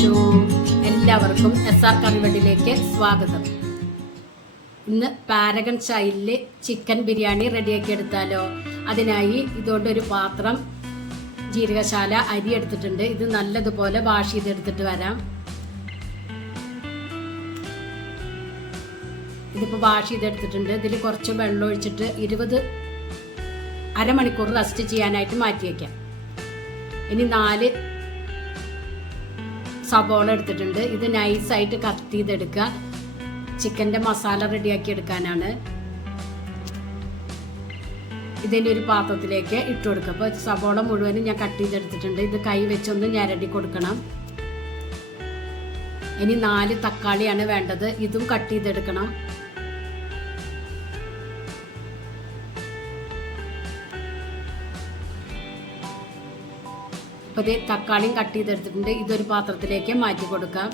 Hello എല്ലാവർക്കും S R കറിവെട്ടിലേക്ക് സ്വാഗതം. ഇന്ന് പാരഗൺ സ്റ്റൈലിൽ ചിക്കൻ ബിരിയാണി റെഡിയാക്കി എടുത്താലോ? അതിനായി ഇതുകൊണ്ട് ഒരു പാത്രം ജീരകശാല അരി എടുത്തിട്ടുണ്ട്. ഇത് നല്ലതുപോലെ വാഷ് ചെയ്തെടുത്തിട്ട് വരാം. ഇതിപ്പോൾ വാഷ് ചെയ്തെടുത്തിട്ടുണ്ട്. ഇതിൽ കുറച്ച് വെള്ളം ഒഴിച്ചിട്ട് ഇരുപത് അരമണിക്കൂർ റെസ്റ്റ് ചെയ്യാനായിട്ട് മാറ്റി വയ്ക്കാം ഇനി നാല് സബോള എടുത്തിട്ടുണ്ട്. ഇത് നൈസായിട്ട് കട്ട് ചെയ്തെടുക്കുക. ചിക്കന്റെ മസാല റെഡിയാക്കി എടുക്കാനാണ്. ഇതിന്റെ ഒരു പാത്രത്തിലേക്ക് ഇട്ട് കൊടുക്കുക. അപ്പോൾ സബോള മുഴുവനും ഞാൻ കട്ട് ചെയ്തെടുത്തിട്ടുണ്ട്. ഇത് കൈ വെച്ചൊന്ന് ഞരടി കൊടുക്കണം. ഇനി നാല് തക്കാളിയാണ് വേണ്ടത്. ഇതും കട്ട് ചെയ്തെടുക്കണം. അപ്പോൾ ഇത് തക്കാളിയും കട്ട് ചെയ്തെടുത്തിട്ടുണ്ട്. ഇതൊരു പാത്രത്തിലേക്ക് മാറ്റി കൊടുക്കാം.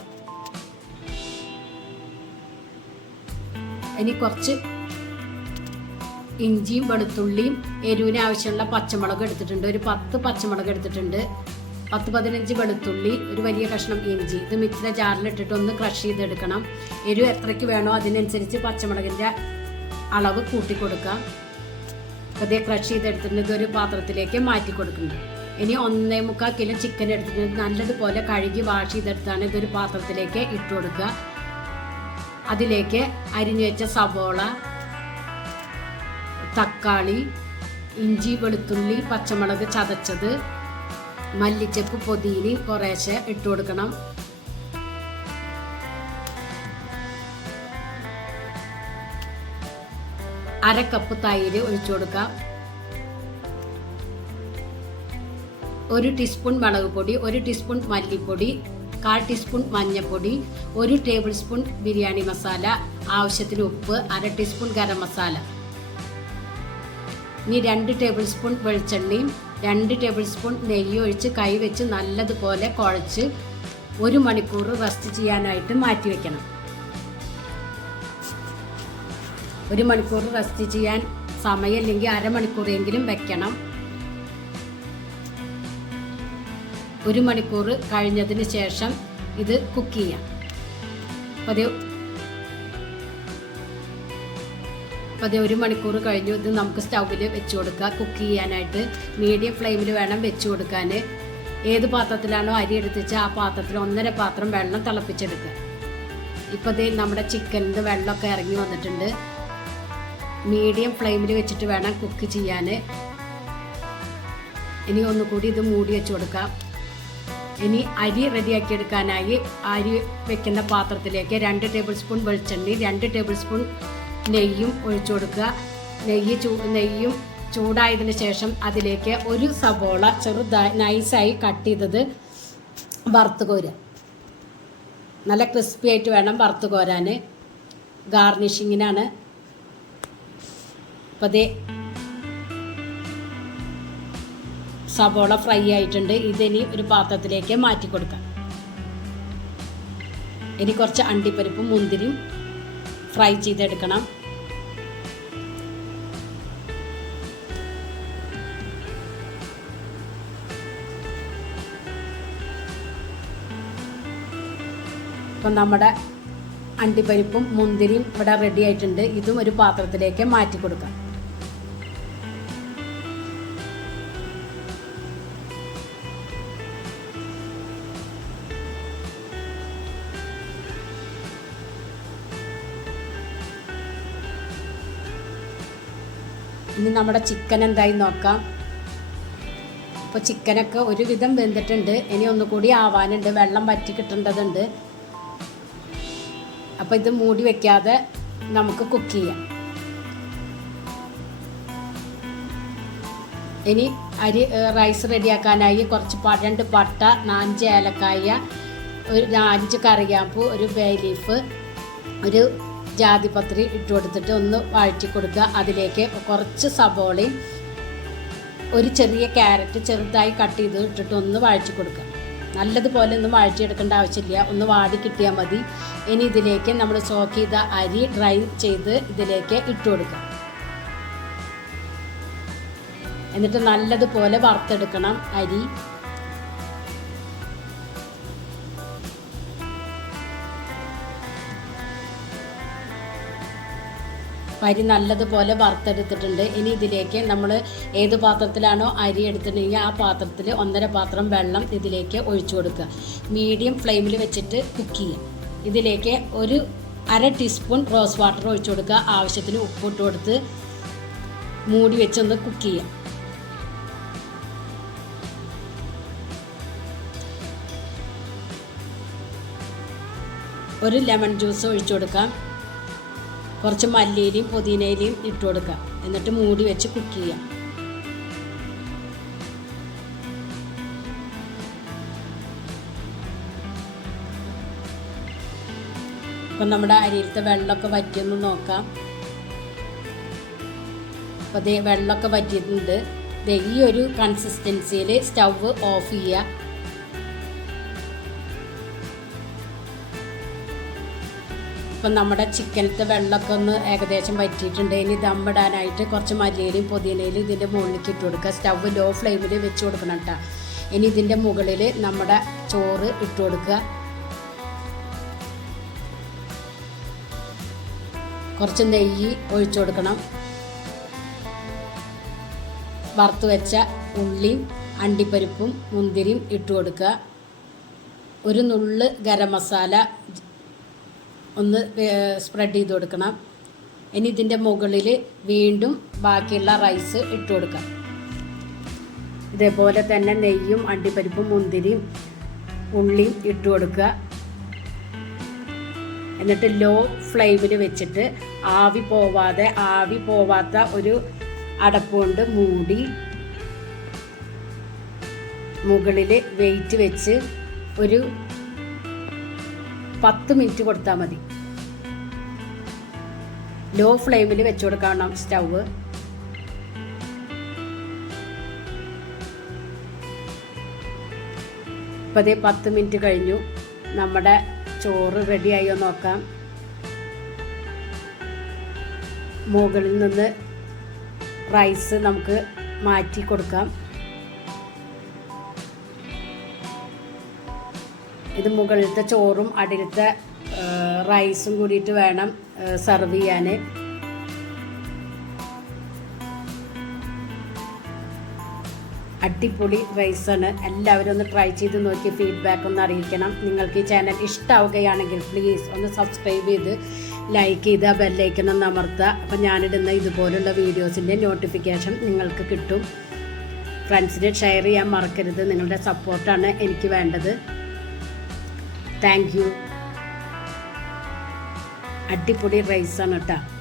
ഇനി കുറച്ച് ഇഞ്ചിയും വെളുത്തുള്ളിയും എരിവിന് ആവശ്യമുള്ള പച്ചമുളക് എടുത്തിട്ടുണ്ട്. ഒരു പത്ത് പച്ചമുളക് എടുത്തിട്ടുണ്ട്. പത്ത് പതിനഞ്ച് വെളുത്തുള്ളി ഒരു വലിയ കഷ്ണം ഇഞ്ചി. ഇത് മിക്സിയുടെ ജാറിലിട്ടിട്ട് ഒന്ന് ക്രഷ് ചെയ്തെടുക്കണം. എരിവ് എത്രയ്ക്ക് വേണോ അതിനനുസരിച്ച് പച്ചമുളകിന്റെ അളവ് കൂട്ടി കൊടുക്കാം ഇതേ ക്രഷ് ചെയ്തെടുത്തിട്ടുണ്ട്. ഇതൊരു പാത്രത്തിലേക്ക് മാറ്റി കൊടുക്കുന്നുണ്ട്. ഇനി ഒന്നേ മുക്കാൽ കിലോ ചിക്കൻ എടുത്തിട്ട് നല്ലതുപോലെ കഴുകി വാഷ് ചെയ്തെടുത്താണ് ഇതൊരു പാത്രത്തിലേക്ക് ഇട്ട് കൊടുക്കുക. അതിലേക്ക് അരിഞ്ഞു വെച്ച സവോള തക്കാളി ഇഞ്ചി വെളുത്തുള്ളി പച്ചമുളക് ചതച്ചത് മല്ലിച്ചപ്പ് പൊതിയിനി കുറേശ്ശെ ഇട്ട് കൊടുക്കണം. അര കപ്പ് തൈര് ഒഴിച്ചു കൊടുക്കാം ഒരു ടീസ്പൂൺ മുളക് പൊടി ഒരു ടീസ്പൂൺ മല്ലിപ്പൊടി കാൽ ടീസ്പൂൺ മഞ്ഞൾപ്പൊടി ഒരു ടേബിൾ സ്പൂൺ ബിരിയാണി മസാല ആവശ്യത്തിന് ഉപ്പ് അര ടീസ്പൂൺ ഗരം മസാല. ഇനി രണ്ട് ടേബിൾ സ്പൂൺ വെളിച്ചെണ്ണയും രണ്ട് ടേബിൾ സ്പൂൺ നെയ്യ് ഒഴിച്ച് കൈവച്ച് നല്ലതുപോലെ കുഴച്ച് ഒരു മണിക്കൂർ റെസ്റ്റ് ചെയ്യാനായിട്ട് മാറ്റി വെക്കണം. ഒരു മണിക്കൂർ റെസ്റ്റ് ചെയ്യാൻ സമയമില്ലെങ്കിൽ അരമണിക്കൂറെങ്കിലും വെക്കണം. ഒരു മണിക്കൂർ കഴിഞ്ഞതിന് ശേഷം ഇത് കുക്ക് ചെയ്യാം. പതിവ്. അത് ഒരു മണിക്കൂർ കഴിഞ്ഞു. ഇത് നമുക്ക് സ്റ്റൗവിൽ വെച്ച് കൊടുക്കുക. കുക്ക് ചെയ്യാനായിട്ട് മീഡിയം ഫ്ലെയിമിൽ വേണം വെച്ച് കൊടുക്കാൻ. ഏത് പാത്രത്തിലാണോ അരി എടുത്തിച്ച ആ പാത്രത്തിൽ ഒന്നര പാത്രം വെള്ളം തിളപ്പിച്ചെടുക്കുക. ഇപ്പോൾ ദേ നമ്മുടെ ചിക്കനിൽ വെള്ളമൊക്കെ ഇറങ്ങി വന്നിട്ടുണ്ട്. മീഡിയം ഫ്ലെയിമിൽ വെച്ചിട്ട് വേണം കുക്ക് ചെയ്യാൻ. ഇനി ഒന്നുകൂടി ഇത് മൂടി വെച്ച് കൊടുക്കാം. ഇനി അരി റെഡിയാക്കിയെടുക്കാനായി അരി വെക്കുന്ന പാത്രത്തിലേക്ക് രണ്ട് ടേബിൾ സ്പൂൺ വെളിച്ചെണ്ണയും രണ്ട് ടേബിൾ സ്പൂൺ നെയ്യും ഒഴിച്ചു കൊടുക്കുക. നെയ്യ് ചൂ നെയ്യും ചൂടായതിനു ശേഷം അതിലേക്ക് ഒരു സബോള ചെറുതായി നൈസായി കട്ട് ചെയ്തത് വറുത്ത് കോരുക. നല്ല ക്രിസ്പി ആയിട്ട് വേണം വറുത്ത് കോരാൻ ഗാർണിഷിങ്ങിനാണ്. അപ്പോൾ അതേ സബോള ഫ്രൈ ആയിട്ടുണ്ട്. ഇതിനി ഒരു പാത്രത്തിലേക്ക് മാറ്റി കൊടുക്കാം. ഇനി കുറച്ച് അണ്ടിപ്പരിപ്പും മുന്തിരിയും ഫ്രൈ ചെയ്തെടുക്കണം. ഇപ്പം നമ്മുടെ അണ്ടിപ്പരിപ്പും മുന്തിരിയും ഇവിടെ റെഡി ആയിട്ടുണ്ട്. ഇതും ഒരു പാത്രത്തിലേക്ക് മാറ്റി കൊടുക്കാം. ഇനി നമ്മുടെ ചിക്കൻ എന്തായി നോക്കാം. അപ്പോൾ ചിക്കനൊക്കെ ഒരുവിധം വെന്തിട്ടുണ്ട്. ഇനി ഒന്നുകൂടി ആവാനുണ്ട്. വെള്ളം വറ്റി കിട്ടേണ്ടതുണ്ട്. അപ്പോൾ ഇത് മൂടി വെക്കാതെ നമുക്ക് കുക്ക് ചെയ്യാം. ഇനി അരി റൈസ് റെഡിയാക്കാനായി കുറച്ച് പഴണ്ട് പട്ട നാഞ്ച് ഏലക്കായ ഒരു നാലഞ്ച് കറിയാമ്പൂ ഒരു ബേ ലീഫ് ഒരു ജാതിപത്രി ഇട്ട് കൊടുത്തിട്ട് ഒന്ന് വഴറ്റി കൊടുക്കുക. അതിലേക്ക് കുറച്ച് സബോളയും ഒരു ചെറിയ ക്യാരറ്റ് ചെറുതായി കട്ട് ചെയ്ത് ഇട്ടിട്ട് ഒന്ന് വഴറ്റി കൊടുക്കുക. നല്ലതുപോലെ ഒന്നും വഴറ്റിയെടുക്കേണ്ട ആവശ്യമില്ല. ഒന്ന് വാടി കിട്ടിയാൽ മതി. ഇനി ഇതിലേക്ക് നമ്മൾ സോക്ക് ചെയ്ത അരി ഡ്രൈ ചെയ്ത് ഇതിലേക്ക് ഇട്ട് കൊടുക്കുക. എന്നിട്ട് നല്ലതുപോലെ വറുത്തെടുക്കണം അരി. അരി നല്ലതുപോലെ വറുത്തെടുത്തിട്ടുണ്ട്. ഇനി ഇതിലേക്ക് നമ്മൾ ഏത് പാത്രത്തിലാണോ അരി എടുത്തിട്ടുണ്ടെങ്കിൽ ആ പാത്രത്തിൽ ഒന്നര പാത്രം വെള്ളം ഇതിലേക്ക് ഒഴിച്ചു കൊടുക്കുക. മീഡിയം ഫ്ലെയിമിൽ വെച്ചിട്ട് കുക്ക് ചെയ്യുക. ഇതിലേക്ക് ഒരു അര ടീസ്പൂൺ റോസ് വാട്ടർ ഒഴിച്ചു കൊടുക്കുക. ആവശ്യത്തിന് ഉപ്പ് ഇട്ട് കൊടുത്ത് മൂടി വെച്ചൊന്ന് കുക്ക് ചെയ്യാം ഒരു ലെമൺ ജ്യൂസ് ഒഴിച്ചു കൊടുക്കാം. കുറച്ച് മല്ലിയിലയും പുതിനയിലയും ഇട്ട് കൊടുക്കുക എന്നിട്ട് മൂടി വെച്ച് കുക്ക് ചെയ്യാം. അപ്പം നമ്മുടെ അരിയിലത്തെ വെള്ളമൊക്കെ വറ്റിയൊന്ന് നോക്കാം. അപ്പോൾ വെള്ളമൊക്കെ വറ്റിയിട്ടുണ്ട്. ഈ ഒരു കൺസിസ്റ്റൻസിയിൽ സ്റ്റവ് ഓഫ് ചെയ്യുക ഇപ്പം നമ്മുടെ ചിക്കനത്തെ വെള്ളമൊക്കെ ഒന്ന് ഏകദേശം വറ്റിയിട്ടുണ്ട്. ഇനി ദമ്മിടാനായിട്ട് കുറച്ച് മല്ലിയിലും പുതിനയിലും ഇതിന്റെ മുകളിലേക്ക് ഇട്ട് കൊടുക്കുക. സ്റ്റവ് ലോ ഫ്ലെയിമിൽ വെച്ച് കൊടുക്കണം കേട്ടോ. ഇനി ഇതിന്റെ മുകളിൽ നമ്മുടെ ചോറ് ഇട്ട് കൊടുക്കുക. കുറച്ച് നെയ്യ് ഒഴിച്ചു കൊടുക്കണം. വറുത്ത് വെച്ച ഉള്ളിയും അണ്ടിപ്പരിപ്പും മുന്തിരിയും ഇട്ട് കൊടുക്കുക. ഒരു നുള്ള് ഗരം മസാല ഒന്ന് സ്പ്രെഡ് ചെയ്ത് കൊടുക്കണം. ഇനി ഇതിന്റെ മുകളിൽ വീണ്ടും ബാക്കിയുള്ള റൈസ് ഇട്ട് കൊടുക്കാം. ഇതേപോലെ തന്നെ നെയ്യും അണ്ടിപ്പരിപ്പും മുന്തിരിയും ഉള്ളിയും ഇട്ട് കൊടുക്കുക. എന്നിട്ട് ലോ ഫ്ലെയിമിൽ വെച്ചിട്ട് ആവി പോവാതെ ആവി പോവാത്ത ഒരു അടപ്പ് കൊണ്ട് മൂടി മുകളിൽ വെയിറ്റ് വെച്ച് ഒരു പത്ത് മിനിറ്റ് കൊടുത്താൽ മതി. ലോ ഫ്ലെയിമിൽ വെച്ചു കൊടുക്കണം സ്റ്റവ് ഇപ്പം പത്ത് മിനിറ്റ് കഴിഞ്ഞു. നമ്മുടെ ചോറ് റെഡിയായോ നോക്കാം. മുകളിൽ നിന്ന് റൈസ് നമുക്ക് മാറ്റി കൊടുക്കാം. ഇത് മുകളിലത്തെ ചോറും അടിയിലത്തെ റൈസും കൂടിയിട്ട് വേണം സെർവ് ചെയ്യാൻ അടിപൊളി റൈസാണ്. എല്ലാവരും ഒന്ന് ട്രൈ ചെയ്ത് നോക്കി ഫീഡ്ബാക്ക് ഒന്ന് അറിയിക്കണം. നിങ്ങൾക്ക് ഈ ചാനൽ ഇഷ്ടമാവുകയാണെങ്കിൽ പ്ലീസ് ഒന്ന് സബ്സ്ക്രൈബ് ചെയ്ത് ലൈക്ക് ചെയ്ത് ആ ബെല്ലൈക്കൺ ഒന്ന് അമർത്തുക. അപ്പം ഞാനിടുന്ന ഇതുപോലുള്ള വീഡിയോസിന്റെ നോട്ടിഫിക്കേഷൻ നിങ്ങൾക്ക് കിട്ടും. ഫ്രണ്ട്സിന് ഷെയർ ചെയ്യാൻ മറക്കരുത്. നിങ്ങളുടെ സപ്പോർട്ടാണ് എനിക്ക് വേണ്ടത്. Thank you. അടിപൊളി റൈസാണ് കേട്ടോ.